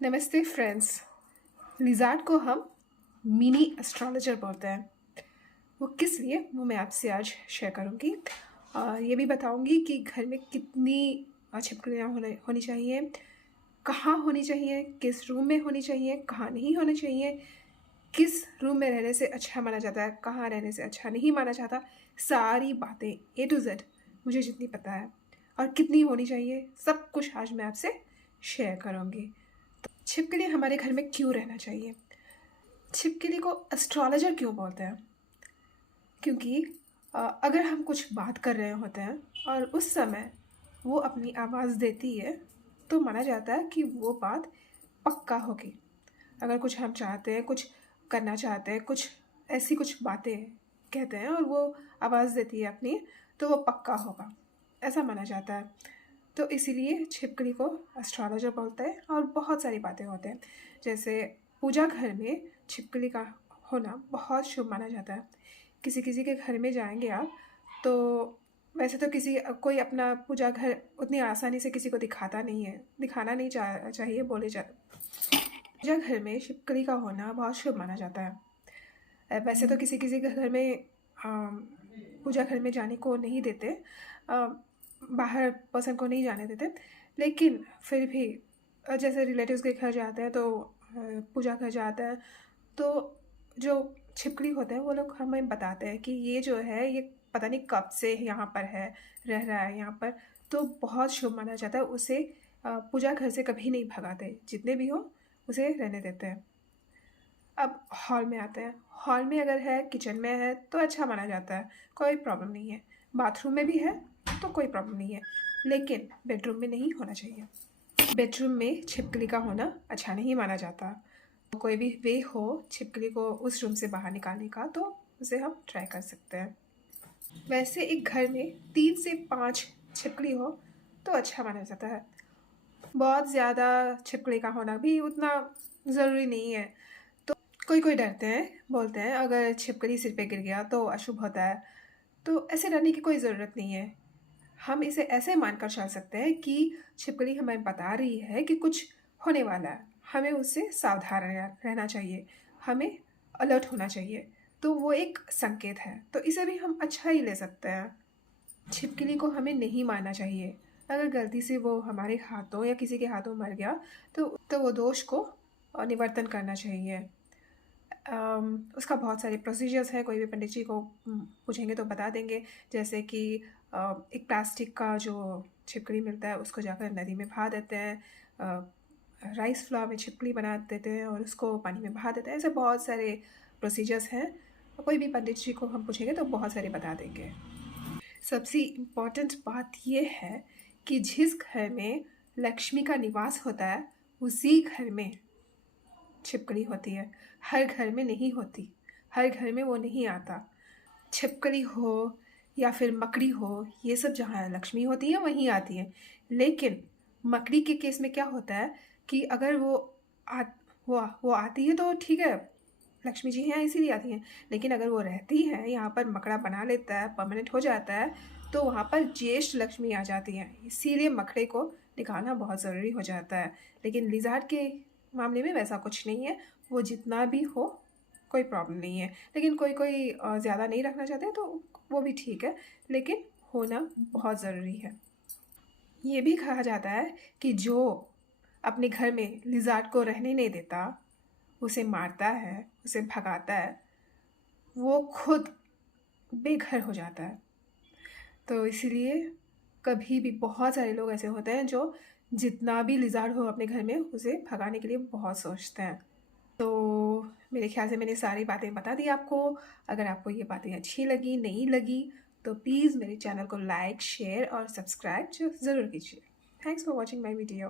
नमस्ते friends. Lizard को हम मिनी एस्ट्रोलॉजर बोलते हैं। वो किस लिए वो मैं आपसे आज शेयर करूँगी। ये भी बताऊँगी कि घर में कितनी छिपकलियाँ होनी चाहिए, कहाँ होनी चाहिए, किस रूम में होनी चाहिए, कहाँ नहीं होनी चाहिए, किस रूम में रहने से अच्छा माना जाता है, कहाँ रहने से अच्छा नहीं माना जाता। सारी बातें A to Z मुझे जितनी पता है और कितनी होनी चाहिए, सब कुछ आज मैं आपसे शेयर करूँगी। छिपकली हमारे घर में क्यों रहना चाहिए? छिपकली को एस्ट्रोलॉजर क्यों बोलते हैं? क्योंकि अगर हम कुछ बात कर रहे होते हैं और उस समय वो अपनी आवाज़ देती है, तो माना जाता है कि वो बात पक्का होगी। अगर कुछ हम चाहते हैं, कुछ करना चाहते हैं, कुछ ऐसी कुछ बातें कहते हैं और वो आवाज़ देती है अपनी, तो वो पक्का होगा, ऐसा माना जाता है। तो इसीलिए छिपकली को एस्ट्रोलॉजर बोलते हैं। और बहुत सारी बातें होते हैं, जैसे पूजा घर में छिपकली का होना बहुत शुभ माना जाता है। किसी किसी के घर में जाएंगे आप, तो वैसे तो कोई अपना पूजा घर उतनी आसानी से किसी को दिखाता नहीं है, दिखाना नहीं चाहिए बोले जा। पूजा घर में छिपकली का होना बहुत शुभ माना जाता है। वैसे तो किसी किसी के घर में पूजा घर में जाने को नहीं देते, बाहर पर्सन को नहीं जाने देते, लेकिन फिर भी जैसे रिलेटिव्स के घर जाते हैं तो पूजा घर जाते हैं, तो जो छिपकली होते हैं वो लोग हमें बताते हैं कि ये जो है ये पता नहीं कब से यहाँ पर है, रह रहा है यहाँ पर, तो बहुत शुभ माना जाता है। उसे पूजा घर से कभी नहीं भगाते, जितने भी हो उसे रहने देते हैं। अब हॉल में आते हैं। हॉल में अगर है, किचन में है तो अच्छा माना जाता है, कोई प्रॉब्लम नहीं है। बाथरूम में भी है तो कोई प्रॉब्लम नहीं है, लेकिन बेडरूम में नहीं होना चाहिए। बेडरूम में छिपकली का होना अच्छा नहीं माना जाता। कोई भी वे हो छिपकली को उस रूम से बाहर निकालने का, तो उसे हम ट्राई कर सकते हैं। वैसे एक घर में 3 से 5 छिपकली हो तो अच्छा माना जाता है। बहुत ज़्यादा छिपकली का होना भी उतना ज़रूरी नहीं है। कोई कोई डरते हैं, बोलते हैं अगर छिपकली सिर पे गिर गया तो अशुभ होता है। तो ऐसे डरने की कोई ज़रूरत नहीं है। हम इसे ऐसे मानकर चल सकते हैं कि छिपकली हमें बता रही है कि कुछ होने वाला है, हमें उससे सावधान रहना चाहिए, हमें अलर्ट होना चाहिए। तो वो एक संकेत है, तो इसे भी हम अच्छा ही ले सकते हैं। छिपकली को हमें नहीं मारना चाहिए। अगर गलती से वो हमारे हाथों या किसी के हाथों मर गया, तो वो दोष को निवर्तन करना चाहिए। उसका बहुत सारे प्रोसीजर्स हैं, कोई भी पंडित जी को पूछेंगे तो बता देंगे। जैसे कि एक प्लास्टिक का जो छिपकली मिलता है उसको जाकर नदी में बहा देते हैं, राइस फ्लावर में छिपकली बना देते हैं और उसको पानी में बहा देते हैं। ऐसे बहुत सारे प्रोसीजर्स हैं, कोई भी पंडित जी को हम पूछेंगे तो बहुत सारे बता देंगे। सबसे इम्पॉर्टेंट बात यह है कि जिस घर में लक्ष्मी का निवास होता है उसी घर में छिपकली होती है। हर घर में नहीं होती, हर घर में वो नहीं आता। छिपकली हो या फिर मकड़ी हो, ये सब जहाँ लक्ष्मी होती है वहीं आती है। लेकिन मकड़ी के केस में क्या होता है कि अगर आ, वो आती है तो ठीक है, लक्ष्मी जी हैं इसीलिए आती हैं। लेकिन अगर वो रहती है यहाँ पर, मकड़ा बना लेता है, परमानेंट हो जाता है, तो वहाँ पर ज्येष्ठ लक्ष्मी आ जाती हैं। इसीलिए मकड़े को निकालना बहुत ज़रूरी हो जाता है। लेकिन लिज़ार्ड के मामले में वैसा कुछ नहीं है, वो जितना भी हो कोई प्रॉब्लम नहीं है। लेकिन कोई कोई ज़्यादा नहीं रखना चाहते तो वो भी ठीक है, लेकिन होना बहुत ज़रूरी है। ये भी कहा जाता है कि जो अपने घर में लिज़ार्ड को रहने नहीं देता, उसे मारता है, उसे भगाता है, वो खुद बेघर हो जाता है। तो इसीलिए कभी भी बहुत सारे लोग ऐसे होते हैं जो जितना भी लिज़ार्ड हो अपने घर में उसे भगाने के लिए बहुत सोचते हैं। तो मेरे ख्याल से मैंने सारी बातें बता दी आपको। अगर आपको ये बातें अच्छी लगी, नहीं लगी, तो प्लीज़ मेरे चैनल को लाइक, शेयर और सब्सक्राइब ज़रूर कीजिए। Thanks for watching my video.